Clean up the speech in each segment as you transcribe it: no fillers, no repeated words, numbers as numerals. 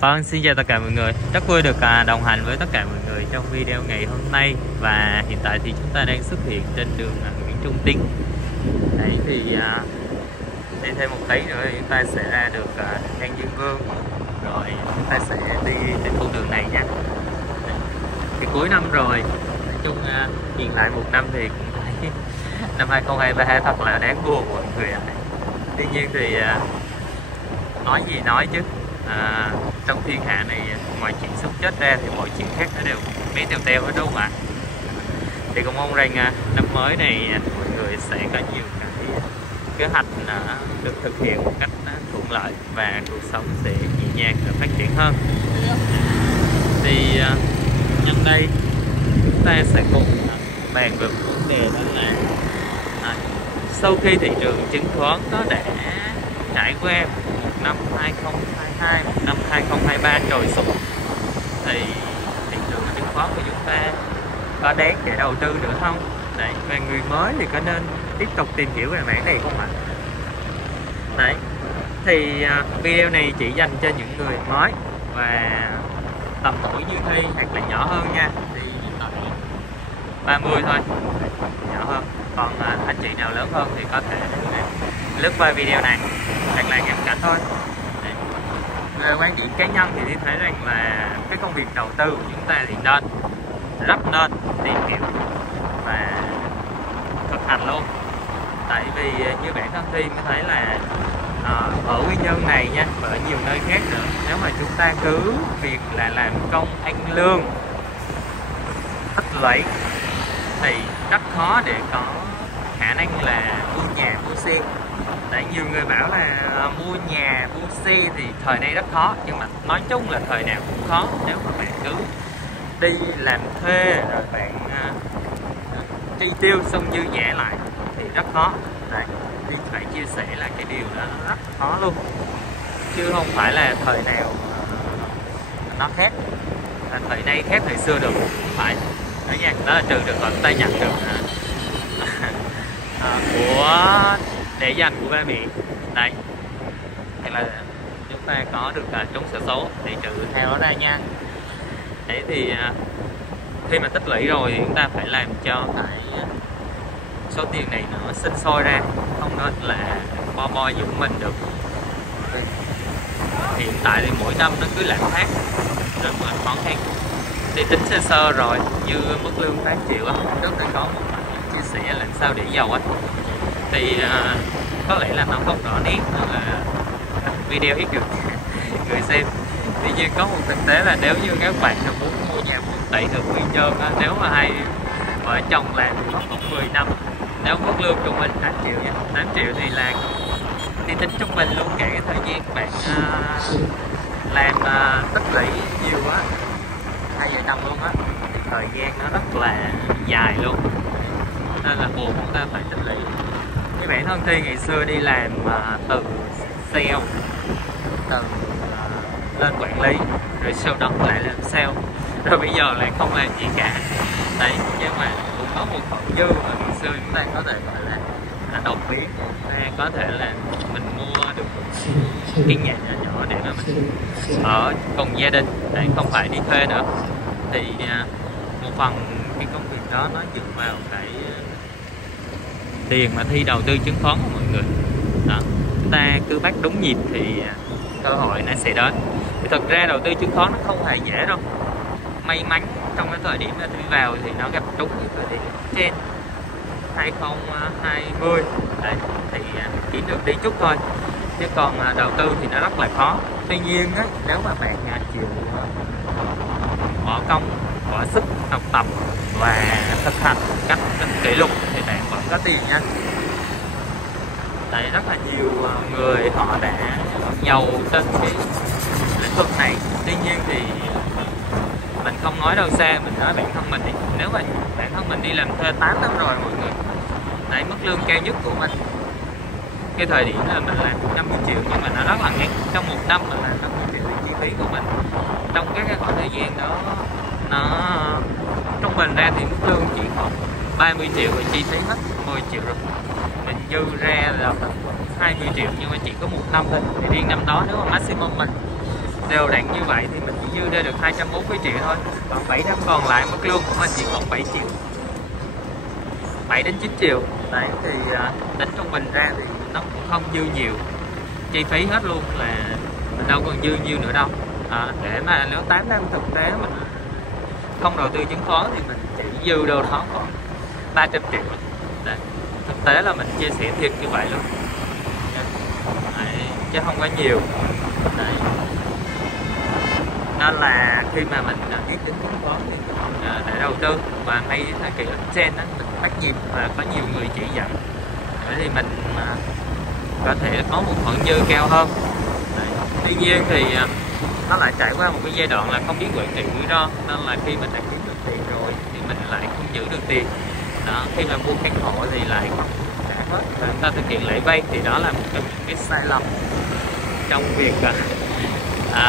Vâng, xin chào tất cả mọi người. Rất vui được đồng hành với tất cả mọi người trong video ngày hôm nay. Và hiện tại thì chúng ta đang xuất hiện trên đường Nguyễn Trung Tín. Đấy thì đi thêm một tí nữa chúng ta sẽ ra được An Dương Vương. Rồi chúng ta sẽ đi trên con đường này nha. Thì cuối năm rồi, nói chung nhìn lại một năm thì cũng thấy năm 2023 thật là đáng buồn mọi người ạ. Tuy nhiên thì nói gì nói chứ, trong thiên hạ này ngoài chuyện sống chết ra thì mọi chuyện khác nó đều bé tèo teo hết, đúng không ạ? Thì cũng mong rằng năm mới này mọi người sẽ có nhiều cái kế hoạch được thực hiện một cách thuận lợi và cuộc sống sẽ nhẹ nhàng và phát triển hơn. Thì nhân đây chúng ta sẽ cùng bàn về một vấn đề, đó là sau khi thị trường chứng khoán nó đã trải qua một năm 2022, một năm 2023 trồi sụp, thì thị trường chứng khoán của chúng ta có đáng để đầu tư nữa không? Đấy, và người mới thì có nên tiếp tục tìm hiểu về mảng này không ạ? Đấy, thì video này chỉ dành cho những người mới và tầm tuổi như Thi hoặc là nhỏ hơn nha. Thì tầm 30 thôi, nhỏ hơn. Còn anh chị nào lớn hơn thì có thể lướt qua video này hoặc là ngắm cảnh thôi. Về quan điểm cá nhân thì thấy rằng là cái công việc đầu tư của chúng ta thì rất nên tìm hiểu và thực hành luôn. Tại vì như bản thân Thi mới thấy là ở Quy Nhơn này nha, và ở nhiều nơi khác nữa, nếu mà chúng ta cứ việc là làm công ăn lương tích lũy thì rất khó để có khả năng là mua nhà mua xe. Tại nhiều người bảo là mua nhà mua xe thì thời nay rất khó, nhưng mà nói chung là thời nào cũng khó. Nếu mà bạn cứ đi làm thuê rồi bạn chi tiêu xong dư giả lại thì rất khó. Đấy, thì phải chia sẻ là cái điều đó nó rất khó luôn, chứ không phải là thời nào nó khác, thời nay khác thời xưa được, không phải đó nha. Đó là trừ được còn ta nhận được của để dành của ba mẹ. Đây, hay là chúng ta có được trúng xổ số thì trừ theo đó ra nha. Đấy thì khi mà tích lũy rồi thì chúng ta phải làm cho cái số tiền này nó sinh sôi ra, không nên là bo dưỡng mình được. Hiện tại thì mỗi năm nó cứ lạm phát rất là khó khăn. Thì tính sơ sơ rồi, như mức lương 8 triệu rất là có một chia sẻ làm sao để giàu á, thì có lẽ là nó không rõ nét, là video ít được người xem. Tuy nhiên có một thực tế là nếu như các bạn muốn mua nhà 1 tỷ ở Quy Nhơn, nếu mà hai vợ chồng làm khoảng 10 năm, nếu mức lương trung bình 8 triệu nha, 8 triệu thì tính trung bình luôn cả cái thời gian bạn làm tích lũy nhiều quá, 2 vợ chồng luôn á, thì thời gian nó rất là dài luôn, nên là buộc chúng ta phải tích lũy. Với bản thân Thi ngày xưa đi làm từ sale, từ lên quản lý, rồi sau đó lại làm sale, rồi bây giờ lại không làm gì cả. Đấy, nhưng mà cũng có một khoản dư mà ngày xưa chúng ta có thể gọi là đồng biến ra, có thể là mình mua được một cái nhà nhỏ để mà mình ở cùng gia đình, để không phải đi thuê nữa. Thì một phần cái công việc đó nó dựa vào cái tiền mà Thi đầu tư chứng khoán của mọi người đó. Chúng ta cứ bắt đúng nhịp thì cơ hội nó sẽ đến. Thì thực ra đầu tư chứng khoán nó không hề dễ đâu. May mắn trong cái thời điểm mà đi vào thì nó gặp trúng cái thời điểm trên 2020 đấy, thì kiếm được tí chút thôi, chứ còn đầu tư thì nó rất là khó. Tuy nhiên á, nếu mà bạn chịu bỏ công bỏ sức học tập và thực hành một cách kỷ luật thì bạn vẫn có tiền nha. Tại rất là nhiều người họ đã giàu trên cái lĩnh vực này. Tuy nhiên thì mình không nói đâu xa, mình nói bản thân mình đi. Nếu mà bản thân mình đi làm thuê 8 năm rồi mọi người, đấy, mức lương cao nhất của mình cái thời điểm là mình làm 50 triệu, nhưng mà nó rất là ngắn. Trong một năm mình làm 50 triệu thì chi phí của mình trong cái khoảng thời gian đó nó trung bình ra thì mức lương chỉ khoảng 30 triệu và chi phí hết 10 triệu rồi. Mình dư ra là 20 triệu, nhưng mà chỉ có một năm thôi. Thì riêng năm đó nếu mà maximum mình đều đặn như vậy thì mình chỉ dư ra được 240 triệu thôi, còn 7 năm còn lại mức lương của mình chỉ còn 7 triệu, 7 đến 9 triệu. Đấy thì tính trung bình ra thì nó cũng không dư nhiều, chi phí hết luôn là mình đâu còn dư nhiêu nữa đâu. Để mà nếu 8 năm thực tế mình không đầu tư chứng khoán thì mình chỉ dư đâu đó còn 300 triệu. Đấy, thực tế là mình chia sẻ thiệt như vậy luôn. Đấy, chứ không có nhiều. Đấy. Nên là khi mà mình biết tính chứng khoán thì để đầu tư, và ngay thế kỷ trên đó mình bắt nhịp và có nhiều người chỉ dẫn để thì mình có thể có một khoản dư cao hơn. Đấy. Tuy nhiên thì nó lại trải qua một cái giai đoạn là không biết quản trị rủi ro, nên là khi mình đã kiếm được tiền rồi thì mình lại không giữ được tiền. Đó, khi mà mua căn hộ thì lại không trả hết và chúng ta thực hiện lãi vay, thì đó là một trong những cái sai lầm trong việc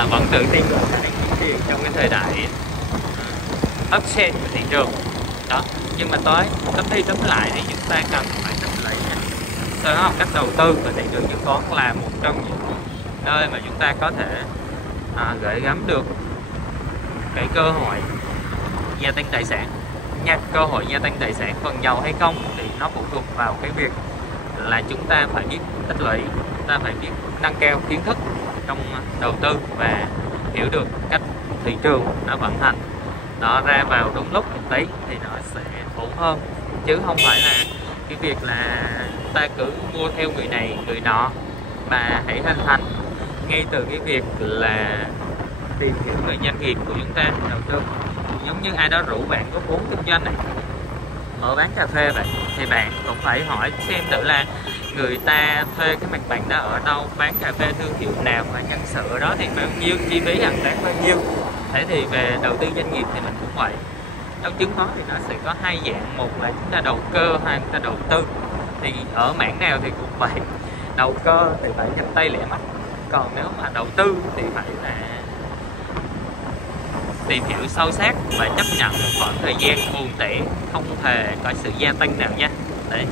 vẫn tự tin vào khả năng kiếm tiền trong cái thời đại uptrend của thị trường. Đó, nhưng mà tóm đi tóm lại thì chúng ta cần phải tích lũy. Sau đó học cách đầu tư và thị trường chứng khoán là một trong những nơi mà chúng ta có thể gửi gắm được cái cơ hội gia tăng tài sản nha. Cơ hội gia tăng tài sản phần giàu hay không thì nó phụ thuộc vào cái việc là chúng ta phải biết tích lũy, chúng ta phải biết nâng cao kiến thức trong đầu tư và hiểu được cách thị trường nó vận hành, nó ra vào đúng lúc một tí thì nó sẽ ổn hơn, chứ không phải là cái việc là ta cứ mua theo người này người nọ, mà hãy hình thành ngay từ cái việc là tìm hiểu về doanh nghiệp của chúng ta đầu tư. Giống như ai đó rủ bạn có vốn kinh doanh này, mở bán cà phê vậy, thì bạn cũng phải hỏi xem thử là người ta thuê cái mặt bằng đó ở đâu, bán cà phê thương hiệu nào, và nhân sự ở đó thì bao nhiêu, chi phí hàng tháng bao nhiêu. Thế thì về đầu tư doanh nghiệp thì mình cũng vậy. Trong chứng khoán thì nó sẽ có hai dạng, một là chúng ta đầu cơ, hai chúng ta đầu tư. Thì ở mảng nào thì cũng vậy, đầu cơ thì phải nhanh tay lẹ mắt, còn nếu mà đầu tư thì phải là tìm hiểu sâu sát và chấp nhận một khoảng thời gian ổn định, không hề có sự gia tăng nào nha. Đấy.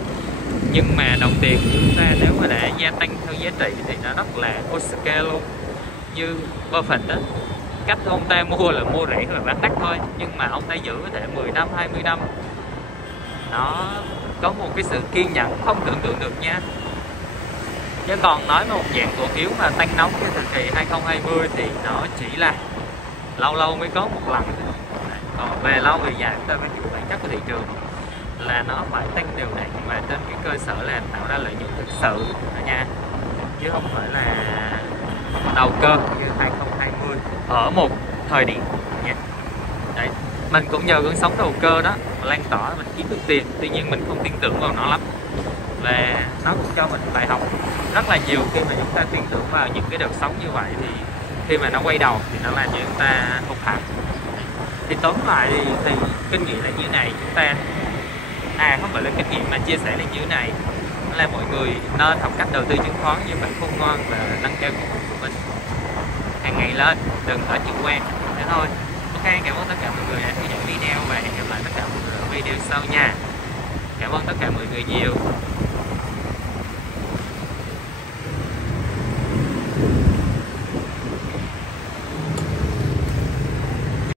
Nhưng mà đồng tiền của chúng ta nếu mà đã gia tăng theo giá trị thì nó rất là ok luôn. Như Buffett đó, cách ông ta mua là mua rẻ và bán đắt thôi, nhưng mà ông ta giữ có thể 10 năm, 20 năm. Nó có một cái sự kiên nhẫn không tưởng tượng được nha. Chứ còn nói một dạng cổ phiếu mà tăng nóng như thời kỳ 2020 thì nó chỉ là lâu lâu mới có một lần. Còn về lâu về dài chúng ta phải hiểu bản chất của thị trường là nó phải tăng đều đặn và trên cái cơ sở là tạo ra lợi nhuận thực sự nha, chứ không phải là đầu cơ như 2020 ở một thời điểm nha. Đấy, mình cũng nhờ con sóng đầu cơ đó lan tỏa mình kiếm được tiền, tuy nhiên mình không tin tưởng vào nó lắm, và nó cũng cho mình bài học rất là nhiều. Khi mà chúng ta tin tưởng vào những cái đợt sóng như vậy thì khi mà nó quay đầu thì nó làm cho chúng ta hụt hẳn. Thì tóm lại thì kinh nghiệm là như thế này, chúng ta không phải là kinh nghiệm mà chia sẻ là như thế này, là mọi người nên học cách đầu tư chứng khoán như vậy khôn ngoan và nâng cao kiến thức của mình hàng ngày lên, đừng có chủ quan. Thế thôi. Ok, cảm ơn tất cả mọi người đã theo dõi video và hẹn gặp lại tất cả mọi người ở video sau nha. Cảm ơn tất cả mọi người nhiều.